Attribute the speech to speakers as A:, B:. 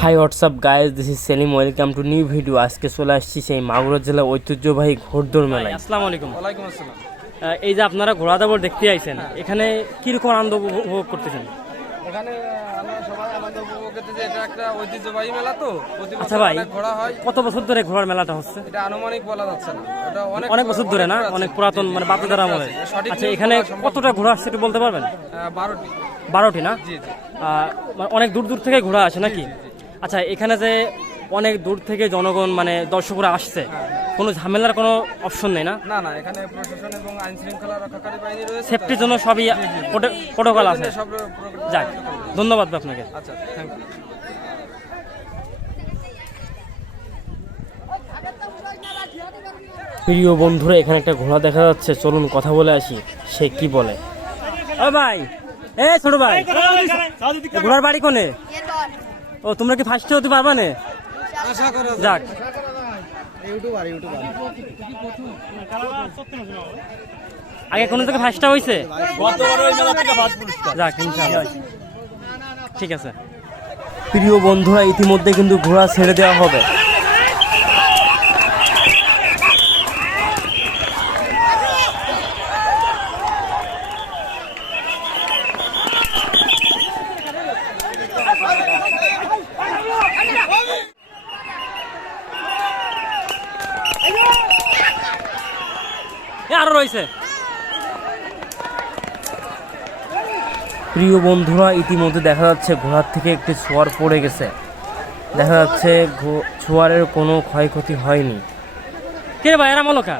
A: Hi what's up guys this is Selim welcome to new video. আজকে চলে আসছি সেই মাগুরা জেলা ঐতিহ্যবাহী ঘোড়দৌড় মেলায়। আসসালামু আলাইকুম
B: ওয়ালাইকুম আসসালাম।
A: এই যে আপনারা ঘোড়া দাবর দেখতে আইছেন এখানে কীরকম আনন্দ উপভোগ- করতেছেন?
B: এখানে আমরা সবাই আনন্দ উপভোগ করতে যে এটা একটা ঐতিহ্যবাহী মেলা তো। প্রতি
A: আচ্ছা
B: বছর
A: ভাই
B: ঘোড়া হয়।
A: কত বছর ধরে ঘোড়ার মেলাটা হচ্ছে?
B: এটা আনুমানিক বলা যাচ্ছে না। এটা অনেক
A: অনেক বছর ধরে না? অনেক পুরাতন মানে বাপদাদার আমলে। আচ্ছা এখানে কতটা ঘোড়া আসছে একটু বলতে পারবেন?
B: বারোটি।
A: বারোটি না?
B: জি জি।
A: মানে অনেক দূর দূর থেকে ঘোড়া আসে নাকি? আচ্ছা এখানে যে অনেক দূর থেকে জনগণ মানে দর্শকরা আসছে কোনো ঝামেলার কোনো অপশন নেই না?
B: না না এখানে প্রশাসন এবং আইন শৃঙ্খলা রক্ষাকারী বাহিনী রয়েছে
A: সেফটির জন্য সবই প্রোটোকল আছে।
B: সব
A: যাক ধন্যবাদ আপনাকে।
B: আচ্ছা থ্যাংক ইউ
A: প্রিয় বন্ধুরা এখানে একটা ঘোড়া দেখা যাচ্ছে চলুন কথা বলে আসি সে কি বলে? ও ভাই এ ছোট ভাই ঘোড়ার বাড়ি কোনে? ও তোমরা কি ফার্স্টে হতে পারবা না? যাক।
B: YouTuber YouTuber.
A: আগে কোনো থেকে ফার্স্টটা হয়েছে যাক ইনশাআল্লাহ। ঠিক আছে। প্রিয় বন্ধুরা ইতিমধ্যে কিন্তু ঘোড়া ছেড়ে দেওয়া হবে। রয়েছে। প্রিয় বন্ধুরা, ইতিমধ্যে দেখা যাচ্ছে ঘোড়ার থেকে একটি ছোয়ার পড়ে গেছে। দেখা যাচ্ছে ছোয়ারের কোনো ক্ষয়ক্ষতি হয়নি। কে ভাই, এরা মলকা?